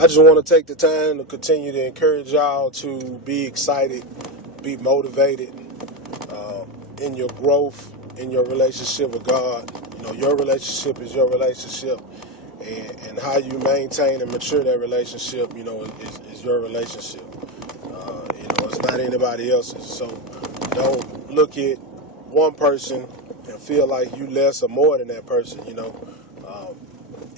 I just want to take the time to continue to encourage y'all to be excited, be motivated in your growth, in your relationship with God. You know, your relationship is your relationship, and how you maintain and mature that relationship, you know, is your relationship. You know, it's not anybody else's. So don't look at one person and feel like you less or more than that person. You know,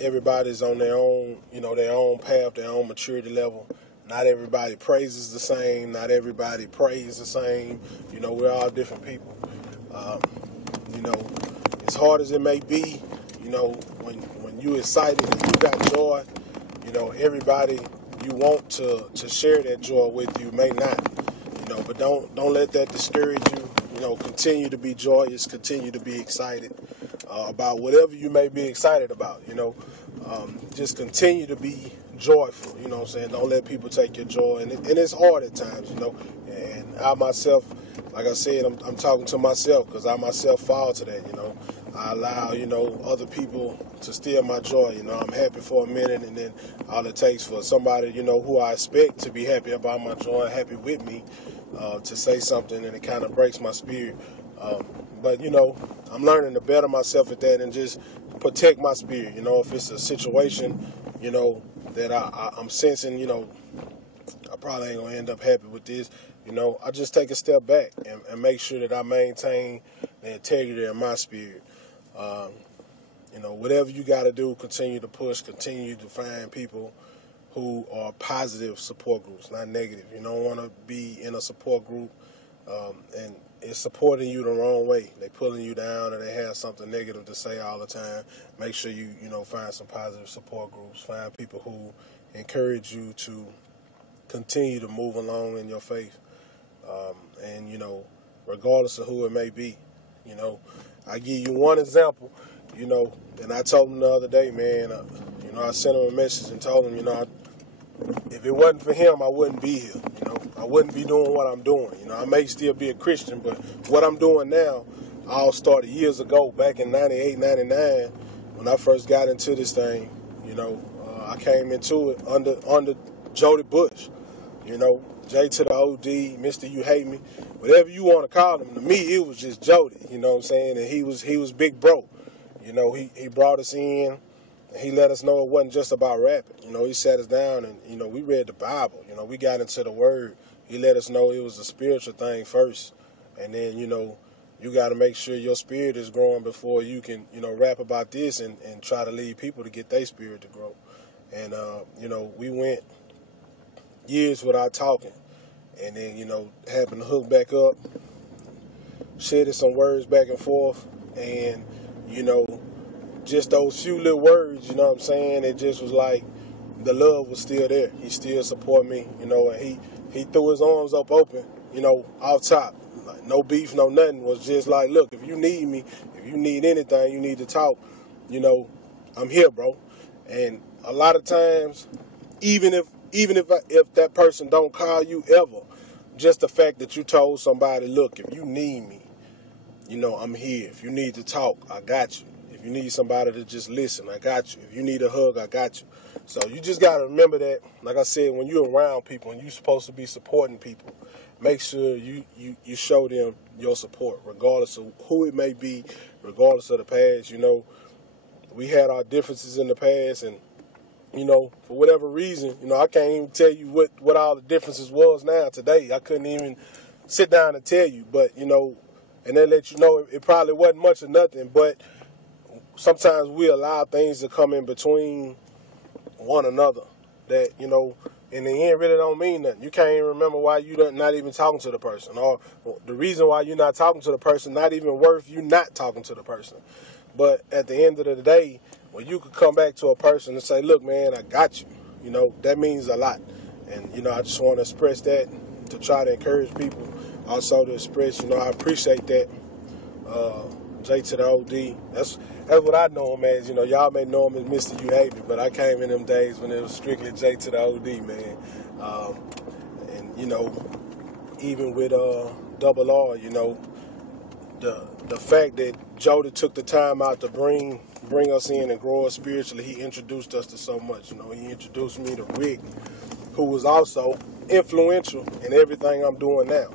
everybody's on their own, you know, their own path, their own maturity level. Not everybody praises the same. Not everybody prays the same. You know, we're all different people. You know, as hard as it may be, you know, when you're excited and you got joy, you know, everybody you want to share that joy with you may not. You know, but don't let that discourage you. You know, continue to be joyous, continue to be excited about whatever you may be excited about. You know, just continue to be joyful. You know what I'm saying? Don't let people take your joy, and it's hard at times. You know, and I myself, like I said, I'm talking to myself because I myself fall to that. You know, I allow, you know, other people to steal my joy. You know, I'm happy for a minute, and then all it takes for somebody, you know, who I expect to be happy about my joy, happy with me, to say something, and it kind of breaks my spirit. But, you know, I'm learning to better myself at that and just protect my spirit. You know, if it's a situation, you know, that I'm sensing, you know, I probably ain't going to end up happy with this, you know, I just take a step back and make sure that I maintain the integrity of my spirit. You know, whatever you got to do, continue to push, continue to find people who are positive support groups, not negative. You don't want to be in a support group and it's supporting you the wrong way. They pulling you down, or they have something negative to say all the time. Make sure you know, find some positive support groups. Find people who encourage you to continue to move along in your faith. And, you know, regardless of who it may be, you know, I give you one example, you know, and I told him the other day, man, you know, I sent him a message and told him, you know, if it wasn't for him, I wouldn't be here. You know, I wouldn't be doing what I'm doing. You know, I may still be a Christian, but what I'm doing now all started years ago, back in 98, 99, when I first got into this thing. You know, I came into it under Jody Bush. You know, J to the OD, Mr. You Hate Me, whatever you want to call him. To me, it was just Jody. You know what I'm saying? And he was big bro. You know, he brought us in. He let us know it wasn't just about rapping. You know, he sat us down and, you know, we read the Bible. You know, we got into the Word. He let us know it was a spiritual thing first. And then, you know, you got to make sure your spirit is growing before you can, you know, rap about this and try to lead people to get their spirit to grow. And, you know, we went years without talking. And then, you know, happened to hook back up, shared some words back and forth. And, you know, just those few little words, you know what I'm saying? It just was like the love was still there. He still support me, you know, and he threw his arms up open, you know, off top. Like, no beef, no nothing. Was just like, look, if you need me, if you need anything, you need to talk, you know, I'm here, bro. And a lot of times, even if that person don't call you ever, just the fact that you told somebody, look, if you need me, you know, I'm here. If you need to talk, I got you. If you need somebody to just listen, I got you. If you need a hug, I got you. So you just got to remember that, like I said, when you're around people and you're supposed to be supporting people, make sure you show them your support, regardless of who it may be, regardless of the past. You know, we had our differences in the past, and, you know, for whatever reason, you know, I can't even tell you what all the differences was now today. I couldn't even sit down and tell you, but, you know, and they let you know it probably wasn't much of nothing, but sometimes we allow things to come in between one another that, you know, in the end really don't mean nothing. You can't even remember why you're not even talking to the person, or the reason why you're not talking to the person not even worth you not talking to the person. But at the end of the day, when you could come back to a person and say, look, man, I got you, you know, that means a lot. And, you know, I just want to express that, to try to encourage people. Also to express, you know, I appreciate that. J to the OD. That's what I know him as. You know, y'all may know him as Mr. You Hate Me, but I came in them days when it was strictly J to the OD, man. And, you know, even with Double R, you know, the fact that Jody took the time out to bring us in and grow us spiritually. He introduced us to so much. You know, he introduced me to Rick, who was also influential in everything I'm doing now.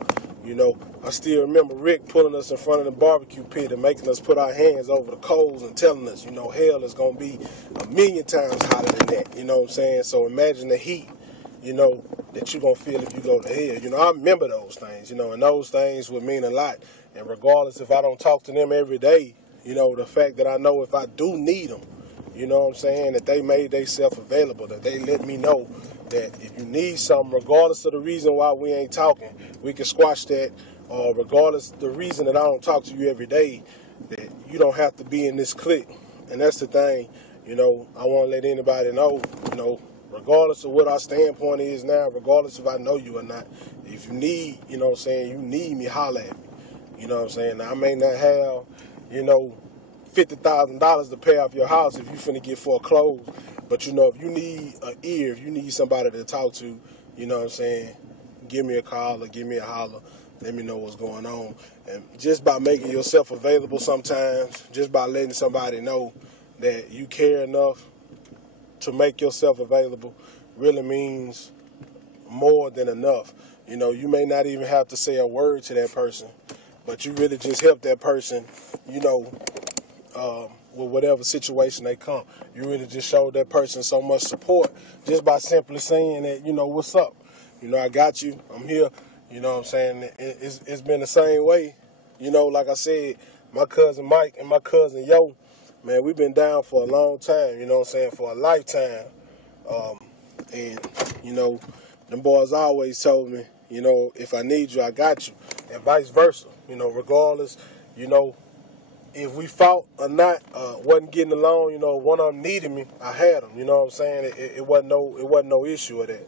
You know, I still remember Rick pulling us in front of the barbecue pit and making us put our hands over the coals and telling us, you know, hell is going to be 1,000,000 times hotter than that. You know what I'm saying? So imagine the heat, you know, that you're going to feel if you go to hell. You know, I remember those things, you know, and those things would mean a lot. And regardless if I don't talk to them every day, you know, the fact that I know if I do need them, you know what I'm saying, that they made themselves available, that they let me know that if you need something, regardless of the reason why we ain't talking, we can squash that, regardless of the reason that I don't talk to you every day, that you don't have to be in this clique. And that's the thing, you know, I want to let anybody know, you know, regardless of what our standpoint is now, regardless if I know you or not, if you need, you know what I'm saying, you need me, holler at me. You know what I'm saying? Now, I may not have, you know, $50,000 to pay off your house if you finna get foreclosed. But, you know, if you need an ear, if you need somebody to talk to, you know what I'm saying, give me a call or give me a holler. Let me know what's going on. And just by making yourself available sometimes, just by letting somebody know that you care enough to make yourself available really means more than enough. You know, you may not even have to say a word to that person, but you really just help that person, you know, with whatever situation they come. You really just showed that person so much support just by simply saying that, you know, what's up? You know, I got you. I'm here. You know what I'm saying? It's been the same way. You know, like I said, my cousin Mike and my cousin Yo, man, we've been down for a long time, you know what I'm saying, for a lifetime. And, you know, them boys always told me, you know, if I need you, I got you. And vice versa. You know, regardless, you know, if we fought or not, wasn't getting along, you know, one of them needed me, I had them, you know what I'm saying? It wasn't no issue of that.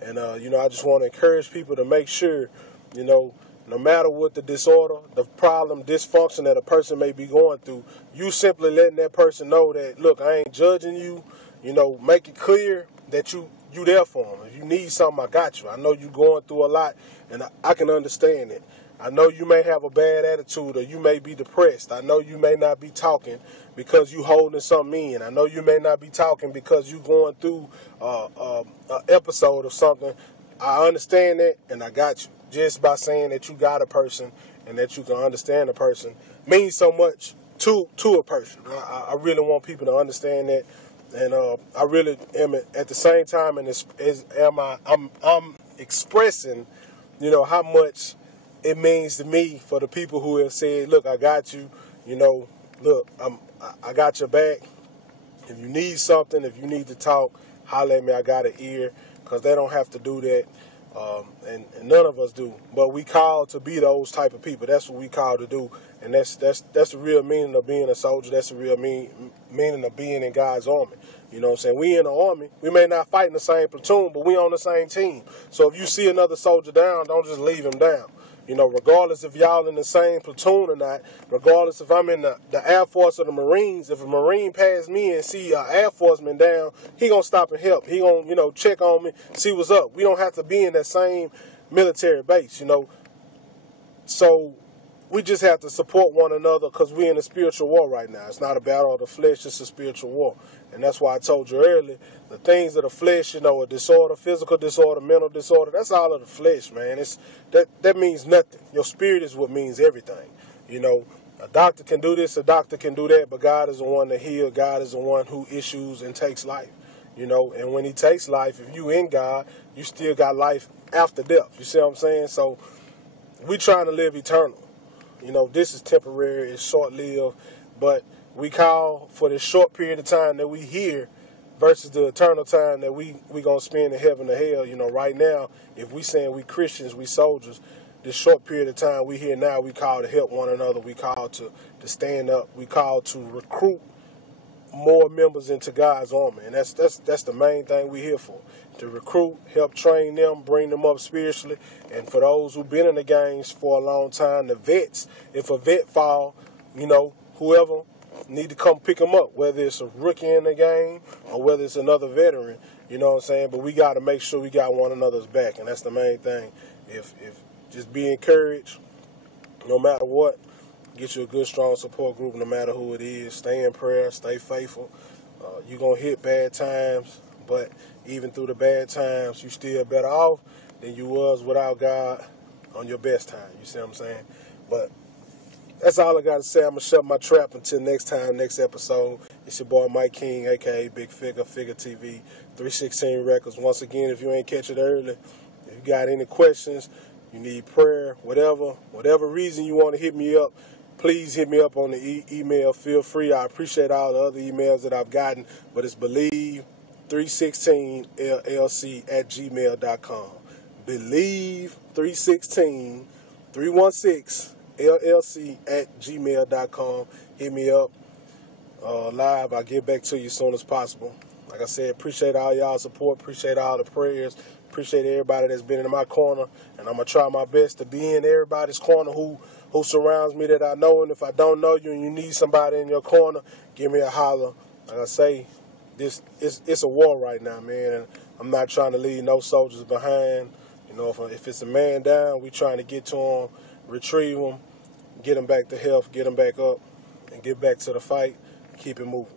And, you know, I just want to encourage people to make sure, you know, no matter what the disorder, the problem, dysfunction that a person may be going through, you simply letting that person know that, look, I ain't judging you, you know, make it clear that you there for them. If you need something, I got you. I know you going through a lot, and I can understand it. I know you may have a bad attitude or you may be depressed. I know you may not be talking because you holding something in. I know you may not be talking because you going through an episode of something. I understand that, and I got you. Just by saying that you got a person and that you can understand a person means so much to a person. I really want people to understand that, and I really am at the same time, and I'm expressing, you know, how much it means to me for the people who have said, look, I got you, you know, look, I got your back. If you need something, if you need to talk, holler at me, I got an ear, because they don't have to do that, and none of us do. But we call to be those type of people. That's what we call to do, and that's the real meaning of being a soldier. That's the real meaning of being in God's army. You know what I'm saying? We in the army. We may not fight in the same platoon, but we on the same team. So if you see another soldier down, don't just leave him down. You know, regardless if y'all in the same platoon or not, regardless if I'm in the Air Force or the Marines, if a Marine pass me and see an Air Forceman down, he gonna stop and help. He gonna, you know, check on me, see what's up. We don't have to be in that same military base, you know. So we just have to support one another because we're in a spiritual war right now. It's not a battle of the flesh, it's a spiritual war. And that's why I told you earlier, the things of the flesh, you know, a disorder, physical disorder, mental disorder, that's all of the flesh, man. That means nothing. Your spirit is what means everything. You know, a doctor can do this, a doctor can do that, but God is the one that heals. God is the one who issues and takes life. You know, and when he takes life, if you in God, you still got life after death. You see what I'm saying? So we trying to live eternal. You know, this is temporary, it's short-lived, but we call for this short period of time that we here versus the eternal time that we going to spend in heaven or hell. You know, right now, if we saying we Christians, we soldiers, this short period of time we here now, we call to help one another, we call to stand up, we call to recruit more members into God's army. And that's the main thing we here for. To recruit, help train them, bring them up spiritually. And for those who've been in the games for a long time, the vets, if a vet fall, you know, whoever need to come pick them up, whether it's a rookie in the game or whether it's another veteran, you know what I'm saying? But we got to make sure we got one another's back, and that's the main thing. If just be encouraged, no matter what. Get you a good, strong support group no matter who it is. Stay in prayer. Stay faithful. You're going to hit bad times, but even through the bad times, you still better off than you was without God on your best time. You see what I'm saying? But that's all I got to say. I'm going to shut my trap until next time, next episode. It's your boy Mike King, a.k.a. Big FiGGa, FiGGa TV, 316 Records. Once again, if you ain't catch it early, if you got any questions, you need prayer, whatever reason you want to hit me up, please hit me up on the email. Feel free. I appreciate all the other emails that I've gotten, but it's believe316llc@gmail.com. Believe316llc@gmail.com. Hit me up live. I'll get back to you as soon as possible. Like I said, appreciate all y'all support. Appreciate all the prayers. Appreciate everybody that's been in my corner. And I'm going to try my best to be in everybody's corner who surrounds me that I know. And if I don't know you and you need somebody in your corner, give me a holler. Like I say, it's a war right now, man. And I'm not trying to leave no soldiers behind. You know, if it's a man down, we trying to get to him, retrieve him, get him back to health, get him back up, and get back to the fight, keep it moving.